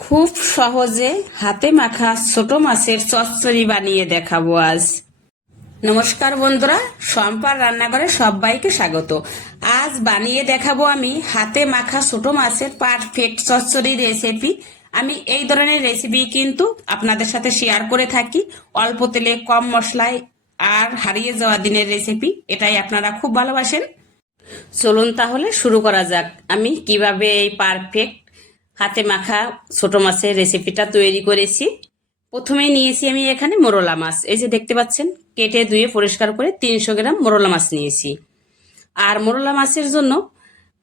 খুব সহজে হাতে মাখা ছোট মাছের চচ্চড়ি বানিয়ে দেখাবো আজ। নমস্কার বন্ধুরা, সম্পার রান্নাঘরে সবাইকে স্বাগত। আজ বানিয়ে দেখাবো আমি হাতে মাখা ছোট মাছের পারফেক্ট চচ্চড়ি রেসিপি। আমি এই ধরনের রেসিপি কিন্তু আপনাদের সাথে শেয়ার করে থাকি, অল্প তেলে কম মশলায় আর হারিয়ে যাওয়া দিনের রেসিপি। এটাই আপনারা খুব ভালোবাসেন। চলুন তাহলে শুরু করা যাক। আমি কিভাবে এই পারফেক্ট হাতে মাখা ছোট মাছের রেসিপিটা তৈরি করেছি। প্রথমে নিয়েছি আমি এখানে মোরলা মাছ, এই যে দেখতে পাচ্ছেন, কেটে ধুয়ে পরিষ্কার করে 300 গ্রাম মোরলা মাছ নিয়েছি। আর মোরলা মাছের জন্য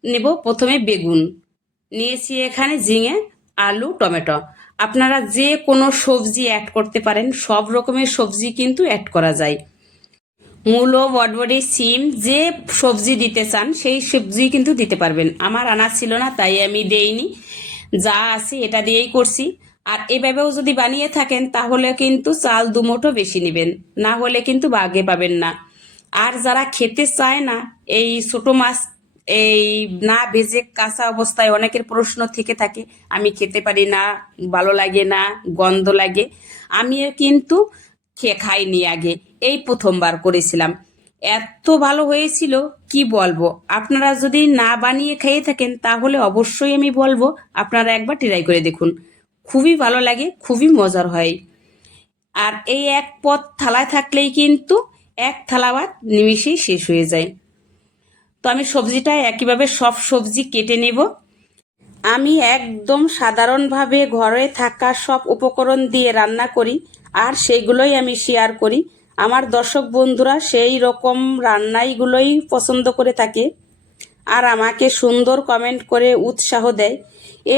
নেব প্রথমে বেগুন নিয়েছি, এখানে ঝিঙে, আলু, টমেটো। আপনারা যে কোনো সবজি অ্যাড করতে পারেন, সব রকমের সবজি কিন্তু অ্যাড করা যায়। মূলো, বটবটি, সিম, যে সবজি দিতে চান সেই সবজি কিন্তু দিতে পারবেন। আমার আনা ছিল না তাই আমি দেইনি, যা আছে এটা দিয়েই করছি। আর এভাবেও যদি বানিয়ে থাকেন তাহলে কিন্তু চাল 2 মুঠো বেশি নেবেন, না হলে কিন্তু বাগে পাবেন না। আর যারা খেতে চায় না এই ছোট মাছ, এই না ভেজে কাঁচা অবস্থায় অনেকের প্রশ্ন থেকে থাকে, আমি খেতে পারি না, ভালো লাগে না, গন্ধ লাগে। আমিও কিন্তু খাইনি আগে, এই প্রথমবার করেছিলাম। এত ভালো হয়েছিল কি বলবো। আপনারা যদি না বানিয়ে খেয়ে থাকেন তাহলে অবশ্যই আমি বলবো আপনারা একবার ট্রাই করে দেখুন, খুবই ভালো লাগে, খুবই মজার হয়। আর এই এক পদ থালায় থাকলেই কিন্তু এক থালা ভাত নিমিষেই শেষ হয়ে যায়। তো আমি সবজিটা একইভাবে সব সবজি কেটে নেব। আমি একদম সাধারণভাবে ঘরে থাকা সব উপকরণ দিয়ে রান্না করি, আর সেইগুলোই আমি শেয়ার করি। আমার দর্শক বন্ধুরা সেই রকম রান্নাইগুলোই পছন্দ করে থাকে, আর আমাকে সুন্দর কমেন্ট করে উৎসাহ দেয়।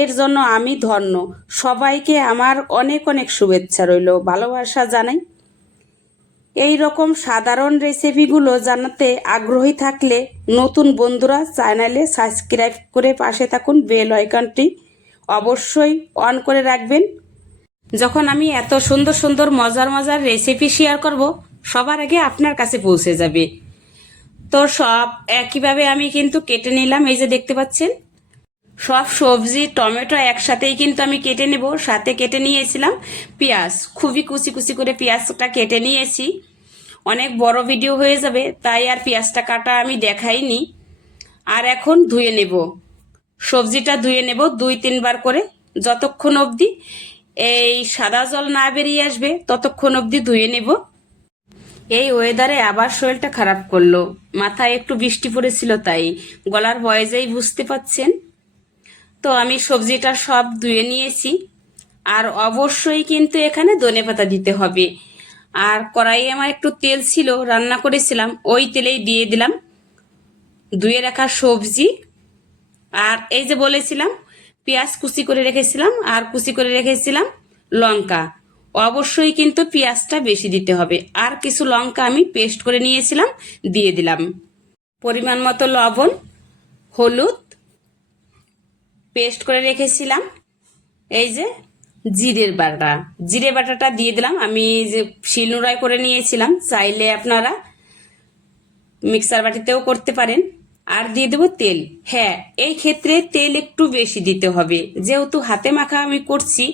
এর জন্য আমি ধন্য। সবাইকে আমার অনেক অনেক শুভেচ্ছা রইল, ভালোবাসা জানাই। এই রকম সাধারণ রেসিপিগুলো জানাতে আগ্রহী থাকলে নতুন বন্ধুরা চ্যানেলে সাবস্ক্রাইব করে পাশে থাকুন, বেল আইকনটি অবশ্যই অন করে রাখবেন। যখন আমি এত সুন্দর সুন্দর মজার মজার রেসিপি শেয়ার করব, সবার আগে আপনার কাছে পৌঁছে যাবে। তো সব একইভাবে আমি কিন্তু কেটে নিলাম, এই যে দেখতে পাচ্ছেন। সব সবজি টমেটো একসাথেই কিন্তু আমি কেটে নেব। সাথে কেটে নিয়েছিলাম পেঁয়াজ, খুবই কুচি কুচি করে পেঁয়াজটা কেটে নিয়েছি। অনেক বড় ভিডিও হয়ে যাবে তাই আর পেঁয়াজটা কাটা আমি দেখাইনি। আর এখন ধুয়ে নেব, সবজিটা ধুয়ে নেব 2-3 বার করে, যতক্ষণ অবধি এই সাদা জল না বেরিয়ে আসবে ততক্ষণ অবধি ধুয়ে নেব। এই ওয়েদারে আবার শরীরটা খারাপ করলো, মাথায় একটু বৃষ্টি পড়েছিল তাই, গলার ভয়েসেই বুঝতে পাচ্ছেন। তো আমি সবজিটা সব ধুয়ে নিয়েছি। আর অবশ্যই কিন্তু এখানে ধনেপাতা দিতে হবে। আর কড়াইয়ে আমার একটু তেল ছিল, রান্না করেছিলাম, ওই তেলেই দিয়ে দিলাম ধুয়ে রাখা সবজি। আর এই যে বলেছিলাম পেঁয়াজ কুচি করে রেখেছিলাম, আর কুচি করে রেখেছিলাম লঙ্কা। অবশ্যই কিন্তু পেঁয়াজটা বেশি দিতে হবে। আর কিছু লঙ্কা আমি পেস্ট করে নিয়েছিলাম, দিয়ে দিলাম। পরিমাণ মতো লবণ, হলুদ পেস্ট করে রেখেছিলাম, এই যে জিরে বাটাটা দিয়ে দিলাম। আমি যে শিলনোড়ায় করে নিয়েছিলাম, চাইলে আপনারা মিক্সার বাটিতেও করতে পারেন। আর দিয়ে দেবো তেল। হ্যাঁ, এই ক্ষেত্রে তেল একটু বেশি দিতে হবে, যেহেতু হাতে মাখা আমি করছি।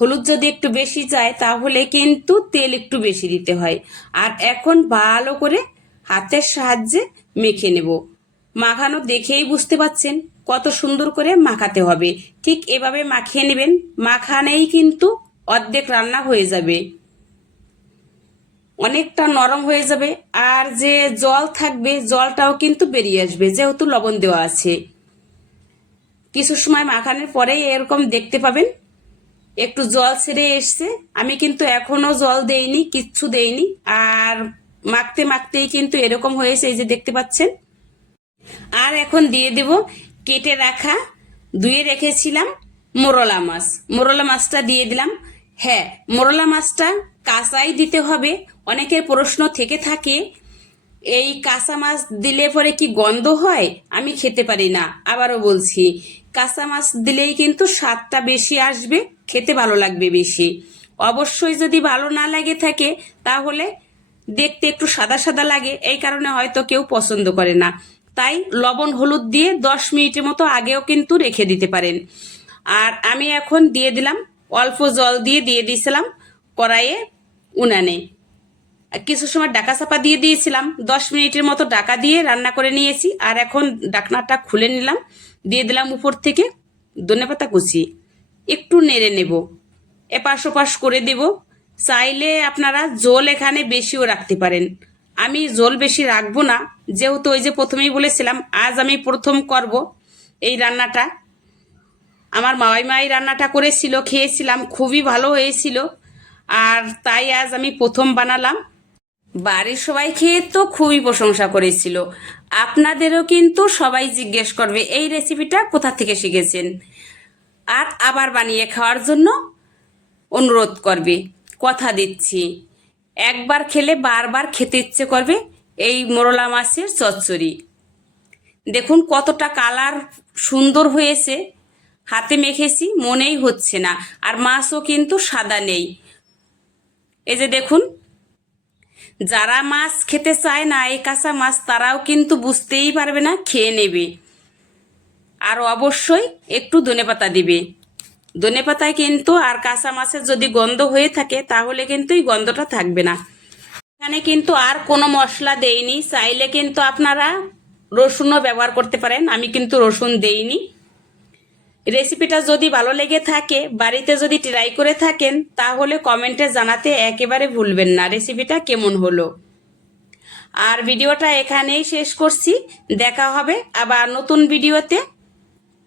হলুদ যদি একটু বেশি যায় তাহলে কিন্তু তেল একটু বেশি দিতে হয়। আর এখন ভালো করে হাতের সাহায্যে মেখে নেব। মাখানো দেখেই বুঝতে পাচ্ছেন কত সুন্দর করে মাখাতে হবে। ঠিক এভাবে মাখিয়ে নেবেন, মাখানেই কিন্তু অর্ধেক রান্না হয়ে যাবে, অনেকটা নরম হয়ে যাবে। আর যে জল থাকবে জলটাও কিন্তু বেরিয়ে আসবে, যেহেতু লবণ দেওয়া আছে। কিছু সময় মাখানোর পরে এরকম দেখতে পাবেন একটু জল ছেড়ে এসছে। আমি কিন্তু এখনো জল দেইনি, কিচ্ছু দেইনি। আর মাখতে মাখতেই কিন্তু এরকম হয়েছে, এই যে দেখতে পাচ্ছেন। আর এখন দিয়ে দেব কেটে রাখা, ধুয়ে রেখেছিলাম মোরলা মাছটা দিয়ে দিলাম। হ্যাঁ, মোরলা মাছটা কাঁচাই দিতে হবে। অনেকের প্রশ্ন থেকে থাকে এই কাঁচা মাছ দিলে পরে কি গন্ধ হয়, আমি খেতে পারি না। আবারও বলছি, কাঁচা মাছ দিলেই কিন্তু স্বাদটা বেশি আসবে, খেতে ভালো লাগবে বেশি। অবশ্যই যদি ভালো না লাগে থাকে তাহলে দেখতে একটু সাদা সাদা লাগে, এই কারণে হয়তো কেউ পছন্দ করে না। তাই লবণ হলুদ দিয়ে 10 মিনিটের মতো আগেও কিন্তু রেখে দিতে পারেন। আর আমি এখন দিয়ে দিলাম অল্প জল দিয়ে দিয়েছিলাম কড়াইয়ে উনানে। কিছু সময় ঢাকা চাপা দিয়ে দিয়েছিলাম, 10 মিনিটের মতো ঢাকা দিয়ে রান্না করে নিয়েছি। আর এখন ঢাকনাটা খুলে নিলাম, দিয়ে দিলাম উপর থেকে ধনেপাতা কুচি, একটু নেড়ে নেব, এপাশ ওপাশ করে দেব। চাইলে আপনারা ঝোল এখানে বেশিও রাখতে পারেন, আমি ঝোল বেশি রাখবো না, যেহেতু ওই যে প্রথমেই বলেছিলাম আজ আমি প্রথম করব এই রান্নাটা। আমার মাই রান্নাটা করেছিল, খেয়েছিলাম, খুবই ভালো হয়েছিল, আর তাই আজ আমি প্রথম বানালাম। বাড়ির সবাই খেয়ে তো খুবই প্রশংসা করেছিল। আপনাদেরও কিন্তু সবাই জিজ্ঞেস করবে এই রেসিপিটা কোথা থেকে শিখেছেন, আর আবার বানিয়ে খাওয়ার জন্য অনুরোধ করবে। কথা দিচ্ছি, একবার খেলে বারবার খেতে ইচ্ছে করবে এই মোরলা মাছের চচ্চড়ি। দেখুন কতটা কালার সুন্দর হয়েছে, হাতে মেখেছি মনেই হচ্ছে না, আর মাছও কিন্তু সাদা নেই। এই যে দেখুন, যারা মাছ খেতে চায় না এই কাঁচা মাছ, তারাও কিন্তু বুঝতেই পারবে না, খেয়ে নেবে। আর অবশ্যই একটু ধনেপাতা দিবে। ধনেপাতায় কিন্তু আর কাঁচা মাছের যদি গন্ধ হয়ে থাকে তাহলে কিন্তু এই গন্ধটা থাকবে না। এখানে কিন্তু আর কোনো মশলা দেইনি, চাইলে কিন্তু আপনারা রসুনও ব্যবহার করতে পারেন, আমি কিন্তু রসুন দেইনি। রেসিপিটা যদি ভালো লেগে থাকে, বাড়িতে যদি ট্রাই করে থাকেন, তাহলে কমেন্টে জানাতে একেবারে ভুলবেন না রেসিপিটা কেমন হলো। আর ভিডিওটা এখানেই শেষ করছি, দেখা হবে আবার নতুন ভিডিওতে।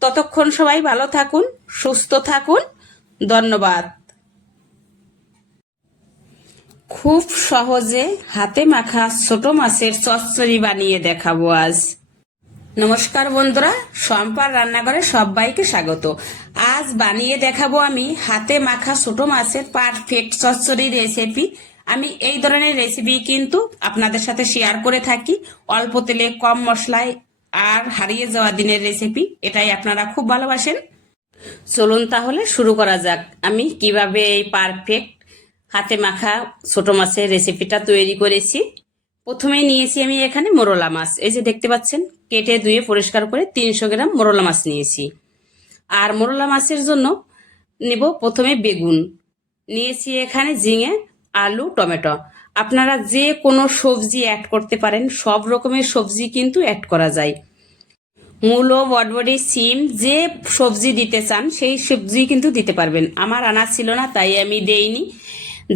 ততক্ষণ সবাই ভালো থাকুন, সুস্থ থাকুন, ধন্যবাদ। খুব সহজে হাতে মাখা ছোট মাছের চচ্চড়ি বানিয়ে দেখাবো আজ। নমস্কার বন্ধুরা, সম্পার রান্নাঘরে সবাইকে স্বাগত। আজ বানিয়ে দেখাবো আমি হাতে মাখা ছোট মাছের পারফেক্ট চচ্চড়ি রেসিপি। আমি এই ধরনের রেসিপি কিন্তু আপনাদের সাথে শেয়ার করে থাকি, অল্প তেলে কম মশলায়, আর হারিয়ে যাওয়া দিনের রেসিপি, এটাই আপনারা খুব ভালোবাসেন। চলুন তাহলে শুরু করা যাক, আমি কিভাবে এই পারফেক্ট হাতে মাখা ছোট মাছের রেসিপিটা তৈরি করেছি। প্রথমে নিয়েছি আমি এখানে মোরলা মাছ, এই যে দেখতে পাচ্ছেন, কেটে ধুয়ে পরিষ্কার করে 300 গ্রাম মোরলা মাছ নিয়েছি। আর মোরলা মাছের জন্য নিব প্রথমে বেগুন নিয়েছি, এখানে ঝিঙে, আলু, টমেটো। আপনারা যে কোনো সবজি অ্যাড করতে পারেন, সব রকমের সবজি কিন্তু অ্যাড করা যায়। মূলো, বটবটি, সিম, যে সবজি দিতে চান সেই সবজি কিন্তু দিতে পারবেন। আমার আনা ছিল না তাই আমি দেইনি,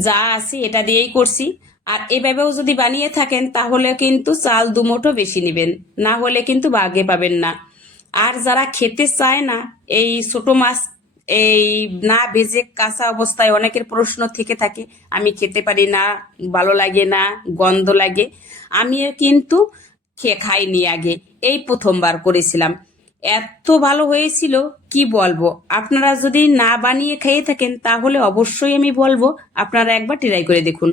যা আছে এটা দিয়েই করছি। আর এভাবেও যদি বানিয়ে থাকেন তাহলে কিন্তু চাল 2 মুঠো বেশি নেবেন, না হলে কিন্তু বাগে পাবেন না। আর যারা খেতে চায় না এই ছোট মাছ, এই না ভেজে কাঁচা অবস্থায় অনেকের প্রশ্ন থেকে থাকে, আমি খেতে পারি না, ভালো লাগে না, গন্ধ লাগে। আমিও কিন্তু খাইনি আগে, এই প্রথমবার করেছিলাম, এত ভালো হয়েছিল কি বলবো। আপনারা যদি না বানিয়ে খেয়ে থাকেন তাহলে অবশ্যই আমি বলবো আপনারা একবার ট্রাই করে দেখুন,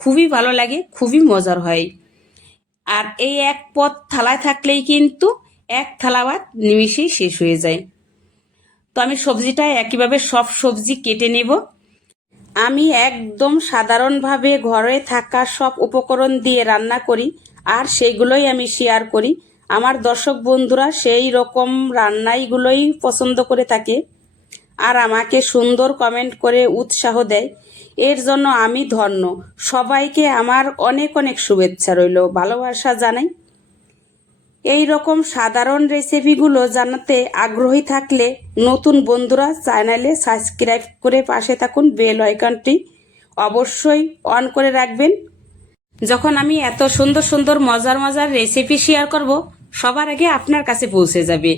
খুবই ভালো লাগে, খুবই মজার হয়। আর এই এক পদ থালায় থাকলেই কিন্তু এক থালা ভাত নিমিশেই শেষ হয়ে যায়। তো আমি সবজিটা একইভাবে সব সবজি কেটে নেব। আমি একদম সাধারণভাবে ঘরে থাকা সব উপকরণ দিয়ে রান্না করি, আর সেইগুলোই আমি শেয়ার করি। আমার দর্শক বন্ধুরা সেই রকম রান্নাইগুলোই পছন্দ করে থাকে, আর আমাকে সুন্দর কমেন্ট করে উৎসাহ দেয়। এর জন্য আমি ধন্য। সবাইকে আমার অনেক অনেক শুভেচ্ছা রইল, ভালোবাসা জানাই। এই রকম সাধারণ রেসিপিগুলো জানাতে আগ্রহী থাকলে নতুন বন্ধুরা চ্যানেলে সাবস্ক্রাইব করে পাশে থাকুন, বেল আইকনটি অবশ্যই অন করে রাখবেন। যখন আমি এত সুন্দর সুন্দর মজার মজার রেসিপি শেয়ার করব, সবার আগে আপনার কাছে পৌঁছে যাবে।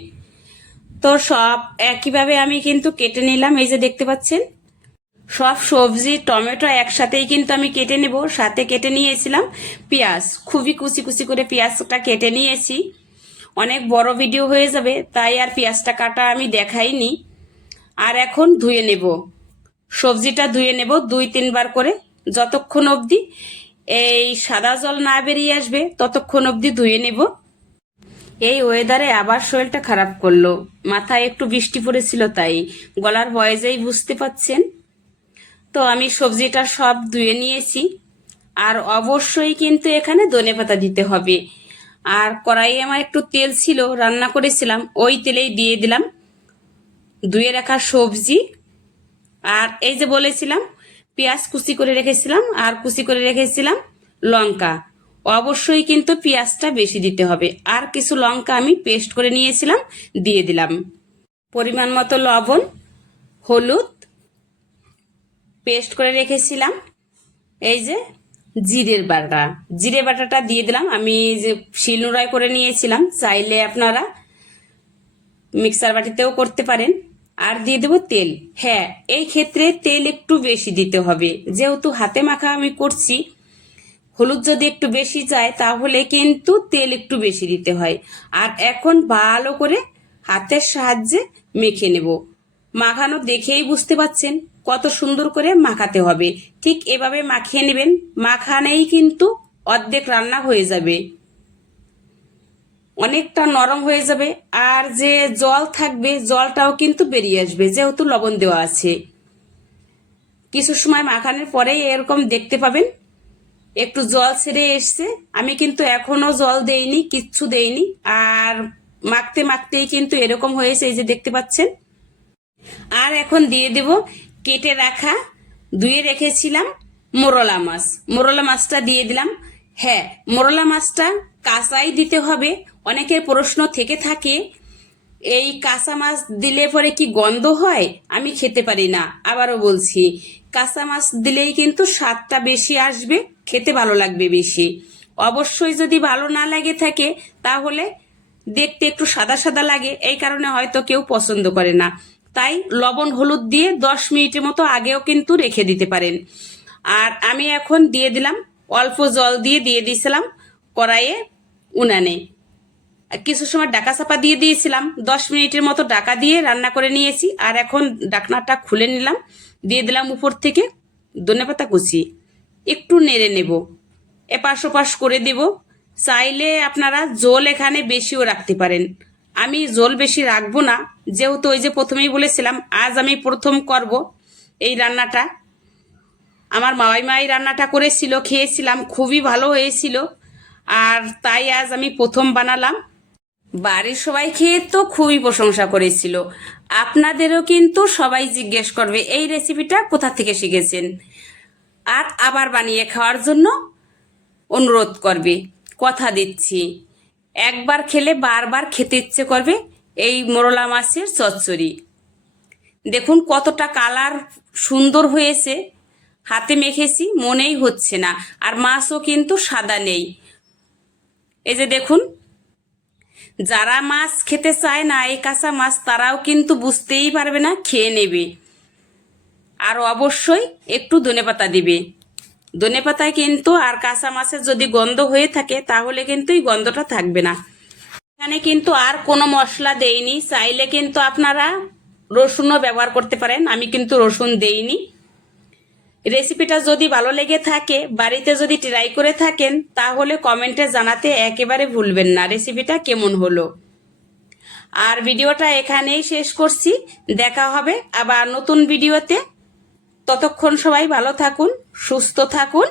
তো সব একইভাবে আমি কিন্তু কেটে নিলাম, এই যে দেখতে পাচ্ছেন সব সবজি, টমেটো একসাথেই কিন্তু আমি কেটে নেব। সাথে কেটে নিয়েছিলাম পেঁয়াজ, খুবই কুচি কুচি করে পেঁয়াজটা কেটে নিয়েছি। অনেক বড় ভিডিও হয়ে যাবে তাই আর পেঁয়াজটা কাটা আমি দেখাইনি। আর এখন ধুয়ে নেব, সবজিটা ধুয়ে নেব 2-3 বার করে, যতক্ষণ অবধি এই সাদা জল না বেরিয়ে আসবে ততক্ষণ অবধি ধুয়ে নেব। এই ওয়েদারে আবার শরীরটা খারাপ করলো, মাথায় একটু বৃষ্টি পড়েছিল তাই, গলার ভয়েসেই বুঝতে পাচ্ছেন। তো আমি সবজিটা সব ধুয়ে নিয়েছি। আর অবশ্যই কিন্তু এখানে ধনেপাতা দিতে হবে। আর কড়াইয়ে আমার একটু তেল ছিল, রান্না করেছিলাম, ওই তেলেই দিয়ে দিলাম ধুয়ে রাখা সবজি, আর এই যে বলেছিলাম পেঁয়াজ কুচি করে রেখেছিলাম, আর কুচি করে রেখেছিলাম লঙ্কা। অবশ্যই কিন্তু পেঁয়াজটা বেশি দিতে হবে। আর কিছু লঙ্কা আমি পেস্ট করে নিয়েছিলাম, দিয়ে দিলাম। পরিমাণ মতো লবণ, হলুদ, পেস্ট করে রেখেছিলাম এই যে জিরে বাটাটা দিয়ে দিলাম। আমি যে শিলনোড়ায় করে নিয়েছিলাম, চাইলে আপনারা মিক্সার বাটিতেও করতে পারেন। আর দিয়ে দেবো তেল। হ্যাঁ, এই ক্ষেত্রে তেল একটু বেশি দিতে হবে, যেহেতু হাতে মাখা আমি করছি। হলুদ যদি একটু বেশি যায় তাহলে কিন্তু তেল একটু বেশি দিতে হয়। আর এখন ভালো করে হাতের সাহায্যে মেখে নেব। মাখানো দেখেই বুঝতে পাচ্ছেন কত সুন্দর করে মাখাতে হবে। ঠিক এভাবে মাখিয়ে নেবেন, মাখানেই কিন্তু অর্ধেক রান্না হয়ে যাবে, অনেকটা নরম হয়ে যাবে। আর যে জল থাকবে জলটাও কিন্তু বেরিয়ে আসবে, যেহেতু লবণ দেওয়া আছে। কিছু সময় মাখানোর পরেই এরকম দেখতে পাবেন একটু জল ছেড়ে এসছে। আমি কিন্তু এখনো জল দেইনি, কিচ্ছু দেইনি। আর মাখতে মাখতেই কিন্তু এরকম হয়েছে, এই যে দেখতে পাচ্ছেন। আর এখন দিয়ে দেব কেটে রাখা, ধুয়ে রেখেছিলাম মোরলা মাছ। মোরলা মাছটা দিয়ে দিলাম। হ্যাঁ, মোরলা মাছটা কাঁচাই দিতে হবে। অনেকের প্রশ্ন থেকে থাকে এই কাঁচা মাছ দিলে পরে কি গন্ধ হয়? আমি খেতে পারি না। আবারও বলছি, কাঁচা মাছ দিলেই কিন্তু স্বাদটা বেশি আসবে, খেতে ভালো লাগবে বেশি। অবশ্যই যদি ভালো না লাগে থাকে তাহলে দেখতে একটু সাদা সাদা লাগে, এই কারণে হয়তো কেউ পছন্দ করে না। তাই লবণ হলুদ দিয়ে 10 মিনিটের মতো আগেও কিন্তু রেখে দিতে পারেন। আর আমি এখন দিয়ে দিলাম অল্প জল দিয়ে দিয়েছিলাম কড়াইয়ে উনানে। কিছু সময় ঢাকা চাপা দিয়ে দিয়েছিলাম, 10 মিনিটের মতো ঢাকা দিয়ে রান্না করে নিয়েছি। আর এখন ঢাকনাটা খুলে নিলাম, দিয়ে দিলাম উপর থেকে ধনেপাতা কুচি। একটু নেড়ে নেব, এপাশ ওপাশ করে দেব। চাইলে আপনারা ঝোল এখানে বেশিও রাখতে পারেন। আমি ঝোল বেশি রাখবো না, যেহেতু ওই যে প্রথমেই বলেছিলাম আজ আমি প্রথম করব এই রান্নাটা। আমার মাওয়াই মা এই রান্নাটা করেছিল, খেয়েছিলাম, খুবই ভালো হয়েছিল। আর তাই আজ আমি প্রথম বানালাম। বাড়ির সবাই খেয়ে তো খুবই প্রশংসা করেছিল। আপনাদেরও কিন্তু সবাই জিজ্ঞেস করবে এই রেসিপিটা কোথা থেকে শিখেছেন, আর আবার বানিয়ে খাওয়ার জন্য অনুরোধ করবে। কথা দিচ্ছি, একবার খেলে বারবার খেতে ইচ্ছে করবে এই মোরলা মাছের চচ্চড়ি। দেখুন কতটা কালার সুন্দর হয়েছে, হাতে মেখেছি মনেই হচ্ছে না। আর মাছও কিন্তু সাদা নেই, এই যে দেখুন। যারা মাছ খেতে চায় না এই কাঁচা মাছ, তারাও কিন্তু বুঝতেই পারবে না, খেয়ে নেবে। আর অবশ্যই একটু ধনেপাতা দিবে। ধনেপাতায় কিন্তু আর কাঁচা মাছের যদি গন্ধ হয়ে থাকে তাহলে কিন্তু এই গন্ধটা থাকবে না। এখানে কিন্তু আর কোনো মশলা দেইনি, চাইলে কিন্তু আপনারা রসুনও ব্যবহার করতে পারেন, আমি কিন্তু রসুন দেইনি। রেসিপিটা যদি ভালো লেগে থাকে, বাড়িতে যদি ট্রাই করে থাকেন, তাহলে কমেন্টে জানাতে একেবারে ভুলবেন না রেসিপিটা কেমন হলো। আর ভিডিওটা এখানেই শেষ করছি, দেখা হবে আবার নতুন ভিডিওতে। ততক্ষণ সবাই ভালো থাকুন, সুস্থ থাকুন।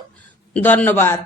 ধন্যবাদ।